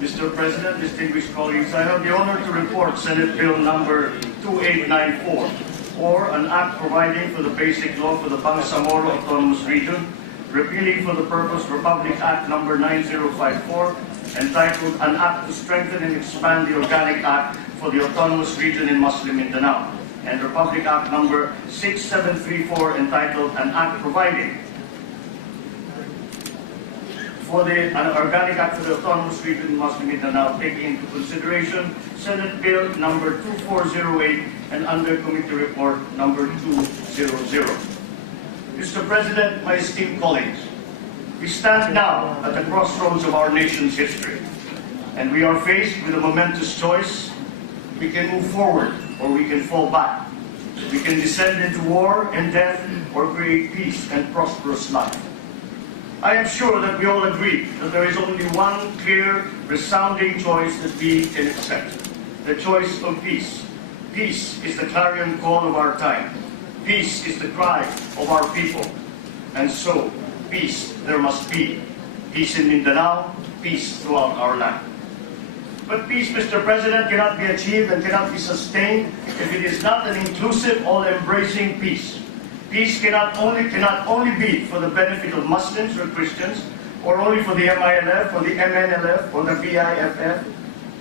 Mr. President, distinguished colleagues, I have the honor to report Senate Bill number 2894, or an act providing for the basic law for the Bangsamoro Autonomous Region, repealing for the purpose Republic Act number 9054, entitled An Act to Strengthen and Expand the Organic Act for the Autonomous Region in Muslim Mindanao, and Republic Act number 6734, entitled An Act Providing for the Organic Act for the Autonomous Region in Muslim Mindanao, taking into consideration Senate Bill number 2408 and under Committee Report number 200. Mr. President, my esteemed colleagues, we stand now at the crossroads of our nation's history, and we are faced with a momentous choice. We can move forward or we can fall back. We can descend into war and death or create peace and prosperous life. I am sure that we all agree that there is only one clear, resounding choice that we can accept: the choice of peace. Peace is the clarion call of our time. Peace is the cry of our people. And so, peace there must be. Peace in Mindanao, peace throughout our land. But peace, Mr. President, cannot be achieved and cannot be sustained if it is not an inclusive, all-embracing peace. Peace cannot only be for the benefit of Muslims or Christians, or only for the MILF, or the MNLF, or the BIFF.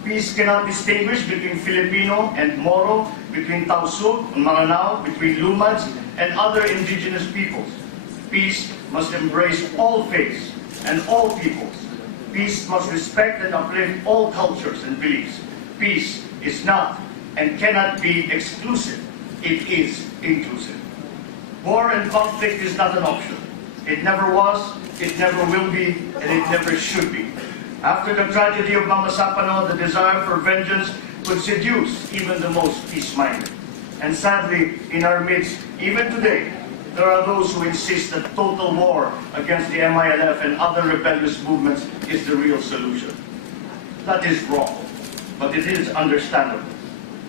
Peace cannot distinguish between Filipino and Moro, between Tausug and Maranao, between Lumads and other indigenous peoples. Peace must embrace all faiths and all peoples. Peace must respect and uplift all cultures and beliefs. Peace is not and cannot be exclusive. It is inclusive. War and conflict is not an option. It never was, it never will be, and it never should be. After the tragedy of Mama Sapano, the desire for vengeance could seduce even the most peace-minded. And sadly, in our midst, even today, there are those who insist that total war against the MILF and other rebellious movements is the real solution. That is wrong, but it is understandable.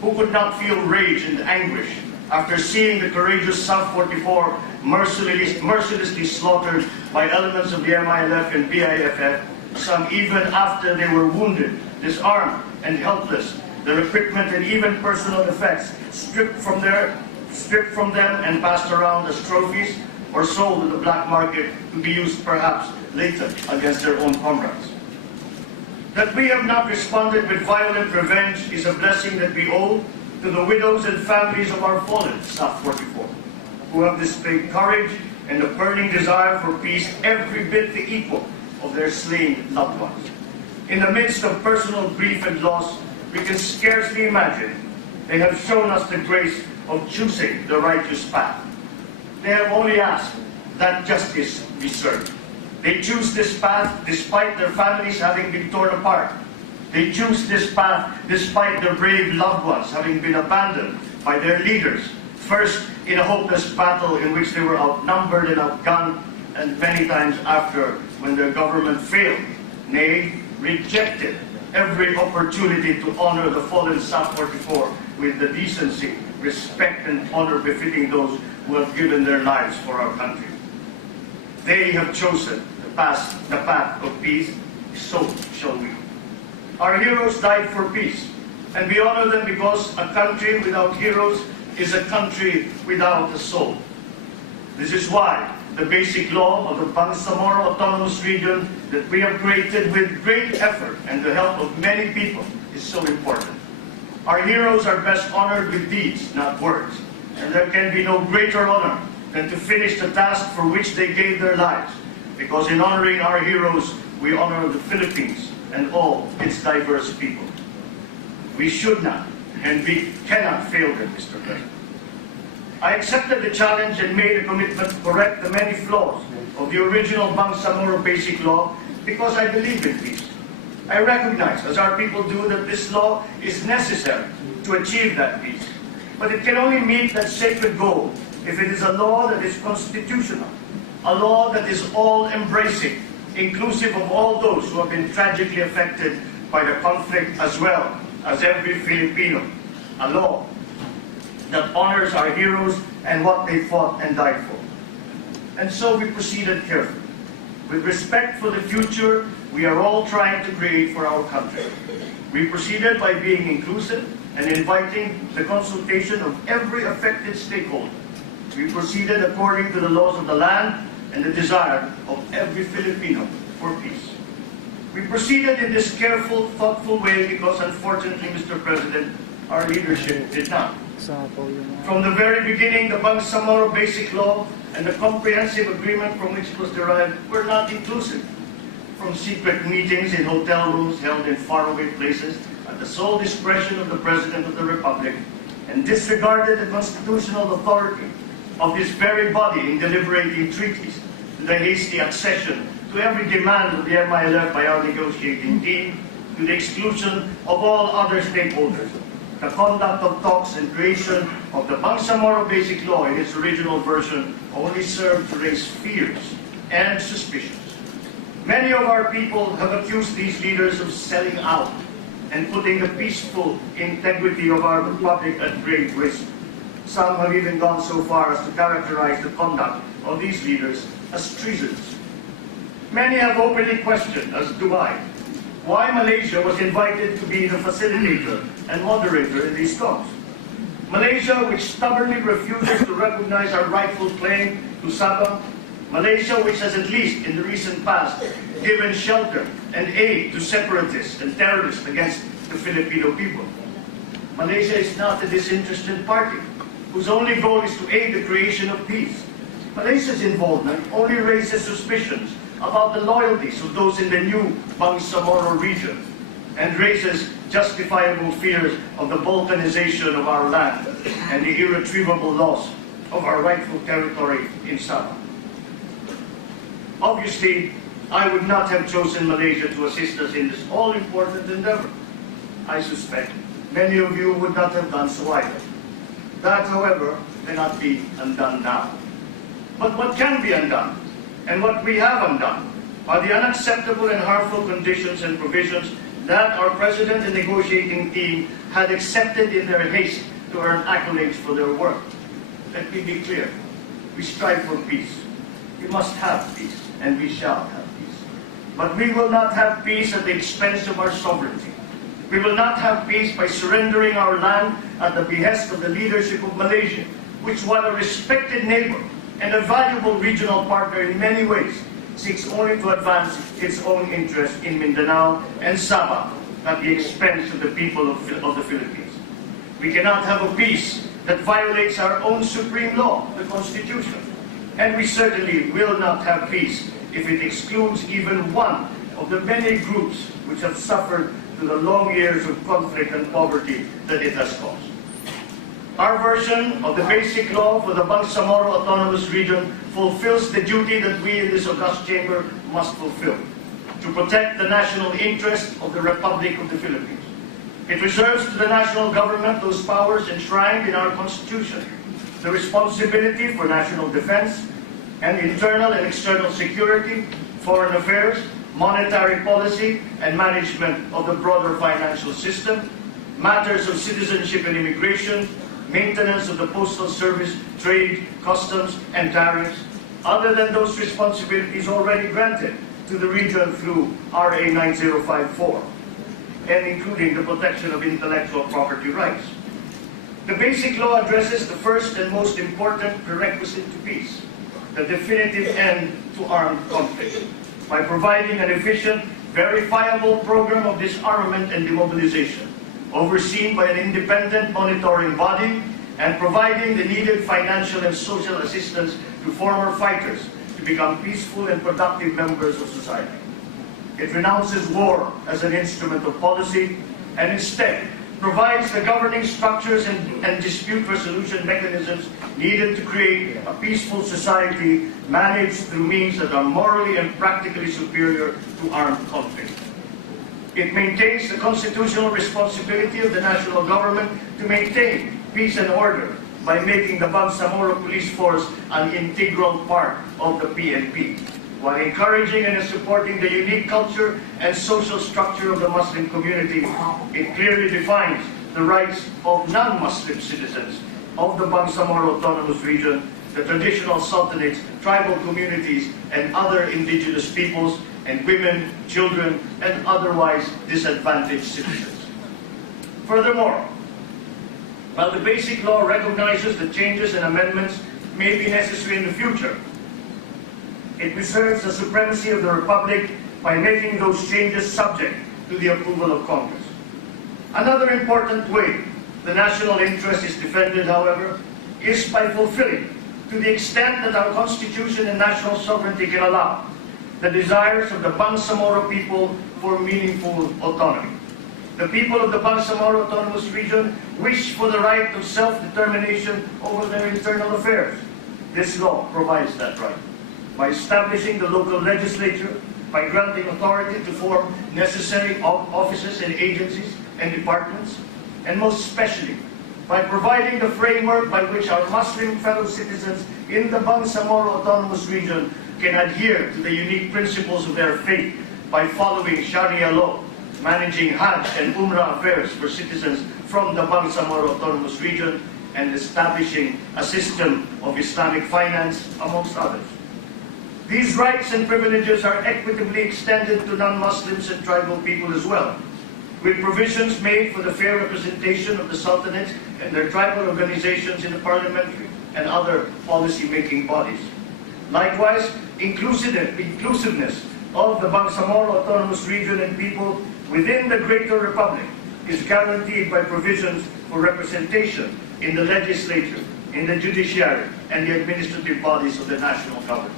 Who could not feel rage and anguish after seeing the courageous South 44 mercilessly slaughtered by elements of the MILF and BIFF, some even after they were wounded, disarmed, and helpless, their equipment and even personal effects stripped from them and passed around as trophies or sold in the black market to be used perhaps later against their own comrades. That we have not responded with violent revenge is a blessing that we owe to the widows and families of our fallen South 44, who have displayed courage and a burning desire for peace, every bit the equal of their slain loved ones. In the midst of personal grief and loss, we can scarcely imagine they have shown us the grace of choosing the righteous path. They have only asked that justice be served. They choose this path despite their families having been torn apart. They choose this path despite their brave loved ones having been abandoned by their leaders, first in a hopeless battle in which they were outnumbered and outgunned, and many times after, when their government failed, nay, rejected every opportunity to honor the fallen South 44 with the decency, respect, and honor befitting those who have given their lives for our country. They have chosen the path of peace, so shall we. Our heroes died for peace, and we honor them because a country without heroes is a country without a soul. This is why the basic law of the Bangsamoro Autonomous Region that we have created with great effort and the help of many people is so important. Our heroes are best honored with deeds, not words, and there can be no greater honor than to finish the task for which they gave their lives, because in honoring our heroes, we honor the Philippines and all its diverse people. We should not and we cannot fail them, Mr. President. I accepted the challenge and made a commitment to correct the many flaws of the original Bangsamoro Basic Law because I believe in peace. I recognize, as our people do, that this law is necessary to achieve that peace. But it can only meet that sacred goal if it is a law that is constitutional, a law that is all-embracing, inclusive of all those who have been tragically affected by the conflict as well as every Filipino, a law that honors our heroes and what they fought and died for. And so we proceeded carefully. With respect for the future, we are all trying to create for our country. We proceeded by being inclusive and inviting the consultation of every affected stakeholder. We proceeded according to the laws of the land and the desire of every Filipino for peace. We proceeded in this careful, thoughtful way because, unfortunately, Mr. President, our leadership did not. From the very beginning, the Bangsamoro Basic Law and the comprehensive agreement from which it was derived were not inclusive. From secret meetings in hotel rooms held in faraway places at the sole discretion of the President of the Republic, and disregarded the constitutional authority of this very body in deliberating treaties, to the hasty accession to every demand of the MILF by our negotiating team, to the exclusion of all other stakeholders. The conduct of talks and creation of the Bangsamoro Basic Law in its original version only served to raise fears and suspicions. Many of our people have accused these leaders of selling out and putting the peaceful integrity of our republic at great risk. Some have even gone so far as to characterize the conduct of these leaders as treasonous. Many have openly questioned, as do I, why Malaysia was invited to be the facilitator and moderator in these talks. Malaysia, which stubbornly refuses to recognize our rightful claim to Sabah, Malaysia, which has at least in the recent past given shelter and aid to separatists and terrorists against the Filipino people. Malaysia is not a disinterested party whose only goal is to aid the creation of peace. Malaysia's involvement only raises suspicions about the loyalties of those in the new Bangsamoro region and raises justifiable fears of the balkanization of our land and the irretrievable loss of our rightful territory in Sabah. Obviously, I would not have chosen Malaysia to assist us in this all-important endeavor. I suspect many of you would not have done so either. That, however, cannot be undone now. But what can be undone, and what we have undone, are the unacceptable and harmful conditions and provisions that our President and negotiating team had accepted in their haste to earn accolades for their work. Let me be clear. We strive for peace. We must have peace, and we shall have peace. But we will not have peace at the expense of our sovereignty. We will not have peace by surrendering our land at the behest of the leadership of Malaysia, which, while a respected neighbor and a valuable regional partner in many ways, seeks only to advance its own interest in Mindanao and Sabah at the expense of the people of the Philippines. We cannot have a peace that violates our own supreme law, the Constitution. And we certainly will not have peace if it excludes even one of the many groups which have suffered through the long years of conflict and poverty that it has caused. Our version of the basic law for the Bangsamoro Autonomous Region fulfills the duty that we in this august chamber must fulfill, to protect the national interest of the Republic of the Philippines. It reserves to the national government those powers enshrined in our Constitution, the responsibility for national defense and internal and external security, foreign affairs, monetary policy, and management of the broader financial system, matters of citizenship and immigration, maintenance of the postal service, trade, customs, and tariffs, other than those responsibilities already granted to the region through RA 9054, and including the protection of intellectual property rights. The basic law addresses the first and most important prerequisite to peace, the definitive end to armed conflict, by providing an efficient, verifiable program of disarmament and demobilization, overseen by an independent monitoring body, and providing the needed financial and social assistance to former fighters to become peaceful and productive members of society. It renounces war as an instrument of policy and instead provides the governing structures and dispute resolution mechanisms needed to create a peaceful society managed through means that are morally and practically superior to armed conflict. It maintains the constitutional responsibility of the national government to maintain peace and order by making the Bangsamoro Police Force an integral part of the PNP, while encouraging and supporting the unique culture and social structure of the Muslim community. It clearly defines the rights of non-Muslim citizens of the Bangsamoro Autonomous Region, the traditional sultanates, tribal communities, and other indigenous peoples, and women, children, and otherwise disadvantaged citizens. Furthermore, while the Basic Law recognizes that changes and amendments may be necessary in the future, it preserves the supremacy of the Republic by making those changes subject to the approval of Congress. Another important way the national interest is defended, however, is by fulfilling, to the extent that our Constitution and national sovereignty can allow, the desires of the Bangsamoro people for meaningful autonomy. The people of the Bangsamoro Autonomous Region wish for the right of self-determination over their internal affairs. This law provides that right by establishing the local legislature, by granting authority to form necessary offices and agencies and departments, and most especially by providing the framework by which our Muslim fellow citizens in the Bangsamoro Autonomous Region can adhere to the unique principles of their faith by following Sharia law, managing Hajj and Umrah affairs for citizens from the Bangsamoro Autonomous Region, and establishing a system of Islamic finance, amongst others. These rights and privileges are equitably extended to non-Muslims and tribal people as well, with provisions made for the fair representation of the sultanates and their tribal organizations in the parliamentary and other policy-making bodies. Likewise, inclusiveness of the Bangsamoro Autonomous Region and people within the Greater Republic is guaranteed by provisions for representation in the legislature, in the judiciary, and the administrative bodies of the national government.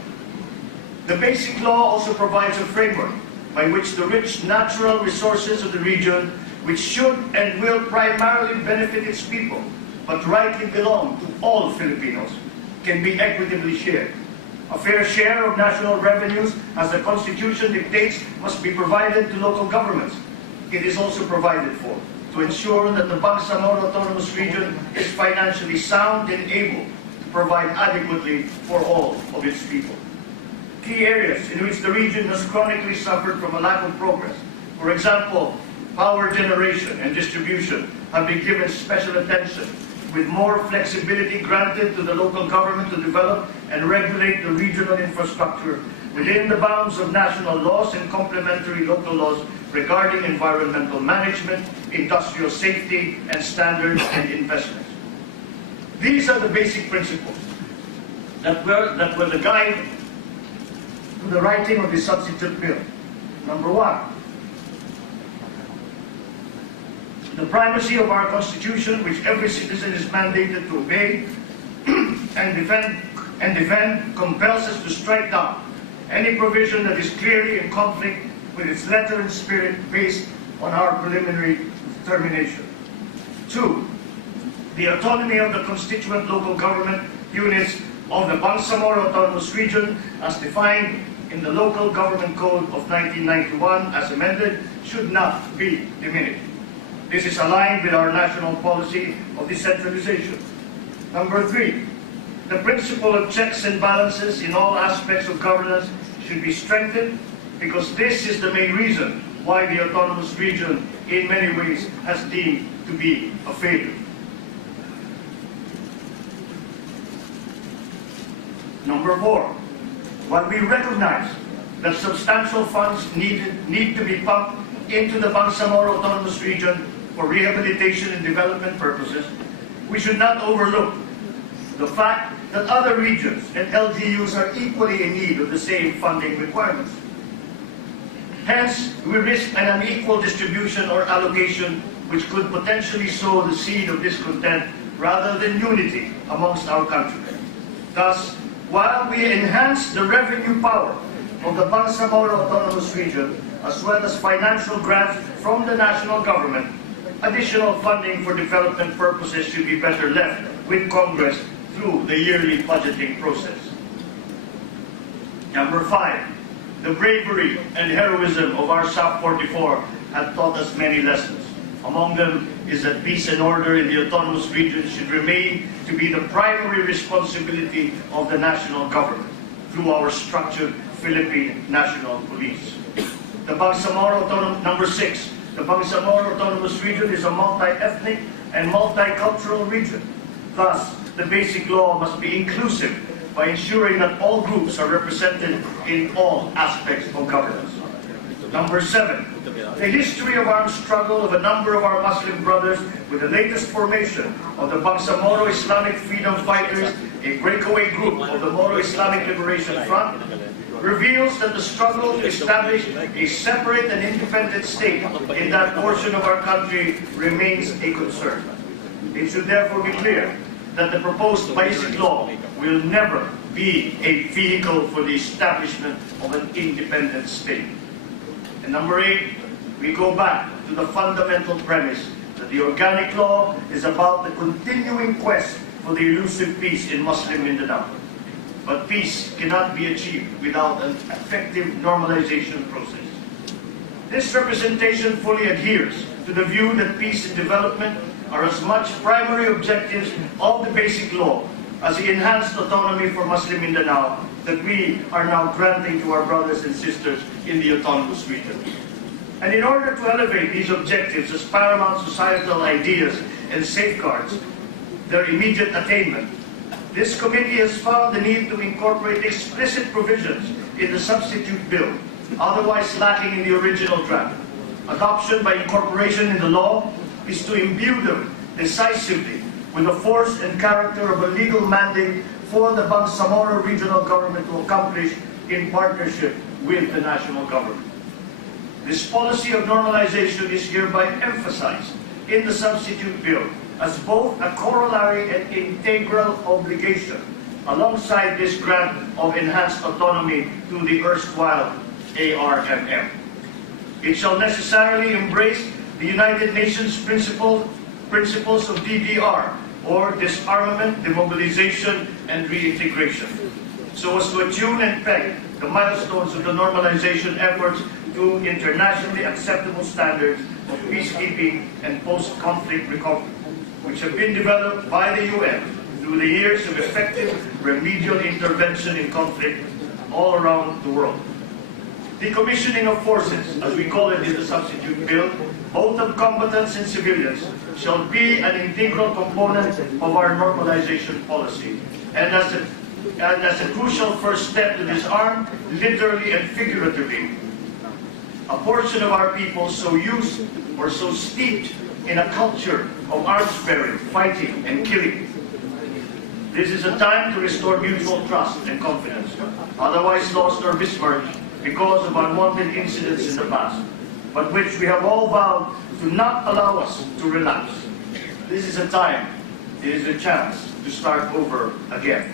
The Basic Law also provides a framework by which the rich natural resources of the region, which should and will primarily benefit its people, but rightly belong to all Filipinos, can be equitably shared. A fair share of national revenues, as the Constitution dictates, must be provided to local governments. It is also provided for to ensure that the Bangsamoro Autonomous Region is financially sound and able to provide adequately for all of its people. Key areas in which the region has chronically suffered from a lack of progress, for example, power generation and distribution, have been given special attention, with more flexibility granted to the local government to develop and regulate the regional infrastructure within the bounds of national laws and complementary local laws regarding environmental management, industrial safety, and standards and investments. These are the basic principles that were the guide to the writing of the substitute bill. Number one, the primacy of our Constitution, which every citizen is mandated to obey and defend, compels us to strike down any provision that is clearly in conflict with its letter and spirit based on our preliminary determination. Two, the autonomy of the constituent local government units of the Bangsamoro Autonomous Region, as defined in the Local Government Code of 1991 as amended, should not be diminished. This is aligned with our national policy of decentralization. Number three, the principle of checks and balances in all aspects of governance should be strengthened, because this is the main reason why the autonomous region in many ways has deemed to be a failure. Number four, while we recognize that substantial funds need to be pumped into the Bangsamoro Autonomous Region for rehabilitation and development purposes, we should not overlook the fact that other regions and LGUs are equally in need of the same funding requirements. Hence, we risk an unequal distribution or allocation which could potentially sow the seed of discontent rather than unity amongst our countrymen. Thus, while we enhance the revenue power of the Bangsamoro Autonomous Region, as well as financial grants from the national government, additional funding for development purposes should be better left with Congress through the yearly budgeting process. Number five, the bravery and heroism of our SAP 44 have taught us many lessons. Among them is that peace and order in the autonomous region should remain to be the primary responsibility of the national government through our structured Philippine National Police. The Bangsamoro Number six, the Bangsamoro Autonomous Region is a multi-ethnic and multicultural region. Thus, the basic law must be inclusive by ensuring that all groups are represented in all aspects of governance. Number 7, the history of armed struggle of a number of our Muslim brothers with the latest formation of the Moro Islamic Freedom Fighters, a breakaway group of the Moro Islamic Liberation Front, reveals that the struggle to establish a separate and independent state in that portion of our country remains a concern. It should therefore be clear that the proposed basic law will never be a vehicle for the establishment of an independent state. And number 8, we go back to the fundamental premise that the organic law is about the continuing quest for the elusive peace in Muslim Mindanao. But peace cannot be achieved without an effective normalization process. This representation fully adheres to the view that peace and development are as much primary objectives of the basic law as the enhanced autonomy for Muslim Mindanao that we are now granting to our brothers and sisters in the autonomous region. And in order to elevate these objectives as paramount societal ideas and safeguards their immediate attainment, this committee has found the need to incorporate explicit provisions in the substitute bill, otherwise lacking in the original draft. Adoption by incorporation in the law is to imbue them decisively with the force and character of a legal mandate for the Bangsamoro regional government to accomplish in partnership with the national government. This policy of normalization is hereby emphasized in the substitute bill as both a corollary and integral obligation alongside this grant of enhanced autonomy to the erstwhile ARMM. It shall necessarily embrace the United Nations principles of DDR, or disarmament, demobilization, and reintegration, so as to attune and peg the milestones of the normalization efforts to internationally acceptable standards of peacekeeping and post-conflict recovery, which have been developed by the UN through the years of effective remedial intervention in conflict all around the world. Decommissioning of forces, as we call it in the substitute bill, both of combatants and civilians, shall be an integral component of our normalization policy, and as a crucial first step to disarm, literally and figuratively, a portion of our people so used or so steeped in a culture of arms-bearing, fighting, and killing. This is a time to restore mutual trust and confidence, otherwise lost or besmirched because of unwanted incidents in the past, but which we have all vowed to not allow us to relapse. This is a time, it is a chance to start over again.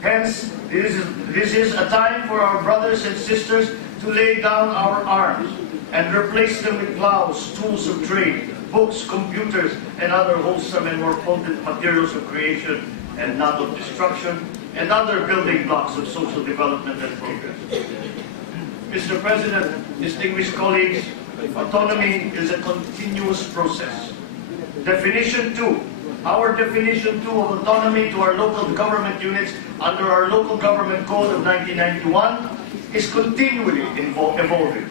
Hence, this is a time for our brothers and sisters to lay down our arms and replace them with plows, tools of trade, books, computers, and other wholesome and more potent materials of creation and not of destruction, and other building blocks of social development and progress. Mr. President, distinguished colleagues, autonomy is a continuous process. Definition 2. Our definition 2 of autonomy to our local government units under our Local Government Code of 1991 is continually evolving.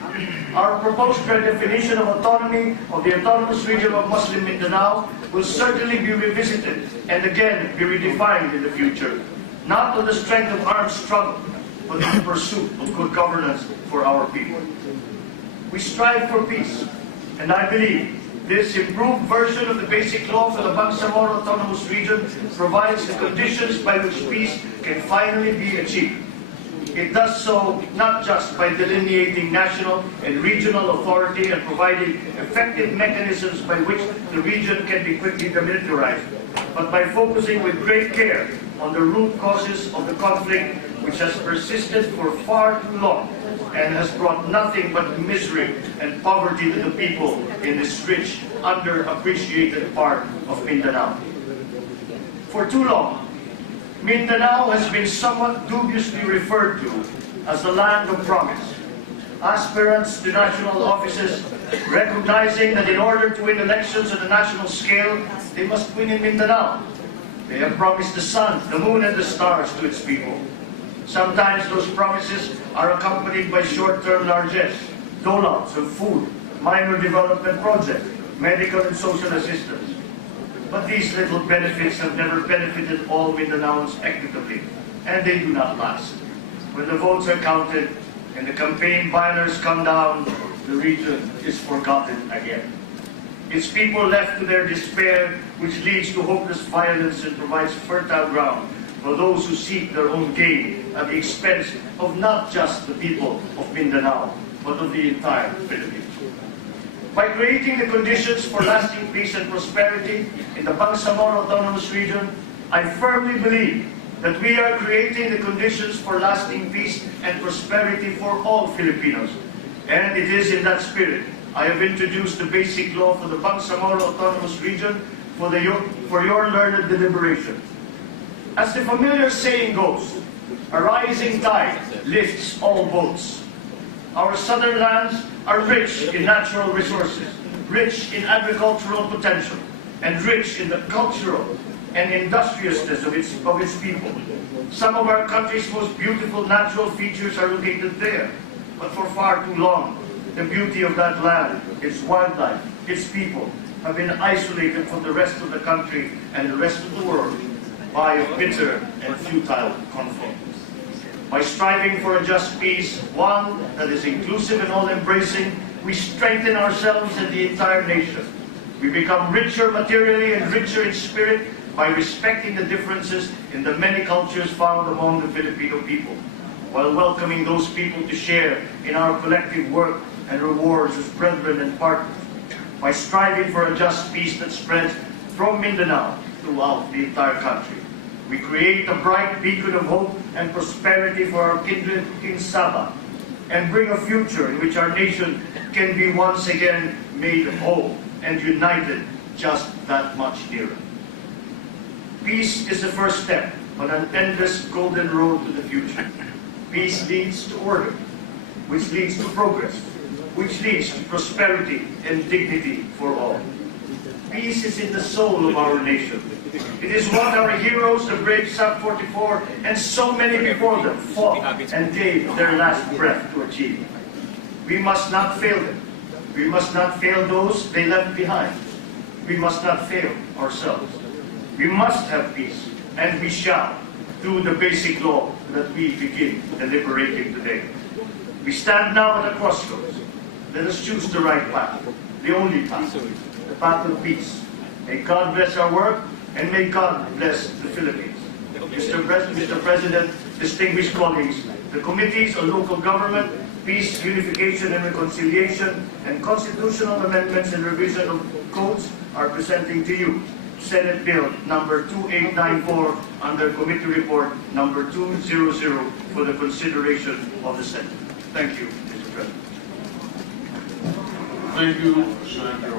Our proposed redefinition of autonomy of the autonomous region of Muslim Mindanao will certainly be revisited and again be redefined in the future, not on the strength of armed struggle, but in the pursuit of good governance for our people. We strive for peace, and I believe this improved version of the basic law for the Bangsamoro Autonomous Region provides the conditions by which peace can finally be achieved. It does so not just by delineating national and regional authority and providing effective mechanisms by which the region can be quickly demilitarized, but by focusing with great care on the root causes of the conflict, which has persisted for far too long and has brought nothing but misery and poverty to the people in this rich, underappreciated part of Mindanao. For too long, Mindanao has been somewhat dubiously referred to as the land of promise. Aspirants to national offices recognizing that in order to win elections on a national scale, they must win in Mindanao. They have promised the sun, the moon, and the stars to its people. Sometimes those promises are accompanied by short-term largesse, dolouts of food, minor development projects, medical and social assistance. But these little benefits have never benefited all Mindanaoans equitably, and they do not last. When the votes are counted and the campaign banners come down, the region is forgotten again. Its people left to their despair, which leads to hopeless violence and provides fertile ground for those who seek their own gain at the expense of not just the people of Mindanao, but of the entire Philippines. By creating the conditions for lasting peace and prosperity in the Bangsamoro Autonomous Region, I firmly believe that we are creating the conditions for lasting peace and prosperity for all Filipinos. And it is in that spirit I have introduced the basic law for the Bangsamoro Autonomous Region for your learned deliberation. As the familiar saying goes, a rising tide lifts all boats. Our southern lands are rich in natural resources, rich in agricultural potential, and rich in the cultural and industriousness of its people. Some of our country's most beautiful natural features are located there, but for far too long, the beauty of that land, its wildlife, its people, have been isolated from the rest of the country and the rest of the world by a bitter and futile conflict. By striving for a just peace, one that is inclusive and all-embracing, we strengthen ourselves and the entire nation. We become richer materially and richer in spirit by respecting the differences in the many cultures found among the Filipino people, while welcoming those people to share in our collective work and rewards as brethren and partners. By striving for a just peace that spreads from Mindanao throughout the entire country, we create a bright beacon of hope and prosperity for our kindred in Sabah, and bring a future in which our nation can be once again made whole and united just that much nearer. Peace is the first step on an endless golden road to the future. Peace leads to order, which leads to progress, which leads to prosperity and dignity for all. Peace is in the soul of our nation. It is what our heroes, the brave Sub-44, and so many before them fought and gave their last breath to achieve. We must not fail them. We must not fail those they left behind. We must not fail ourselves. We must have peace, and we shall, through the basic law that we begin deliberating today. We stand now at a crossroads. Let us choose the right path, the only path, the path of peace. May God bless our work, and may God bless the Philippines. Mr. President, distinguished colleagues, the Committees on Local Government, Peace, Unification and Reconciliation, and Constitutional Amendments and Revision of Codes are presenting to you Senate Bill number 2894 under Committee Report number 200 for the consideration of the Senate. Thank you, Mr. President. Thank you, Senator